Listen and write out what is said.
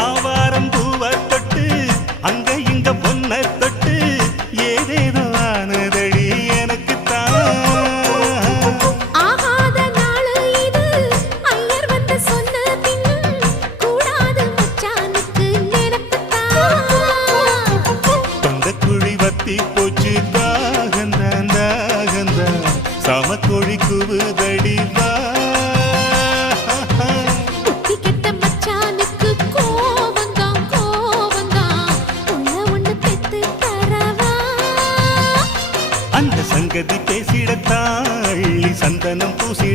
ஆவாரம் பூவ தொட்டு அங்க இங்க பொன்ன தொட்டு ஏதேதோ ஆனதடி எனக்கு ஆகாத நாளு இது ஐயர் வந்து சொன்ன பின்னும் கூடாது மச்சானுக்கு நினைப்புத்தான் தொண்ட குழி வத்தி போச்சு தாகந்தான் தாகந்தான் சமக்கொழி குவுதடி வா புத்தி கெட்ட மச்சானுக்கு கோவந்தான் கோவந்தான் உன்ன ஒண்ணு பெத்து தரவா அந்த சங்கதி பேசிடத்தாள்ளி சந்தனம் பூசி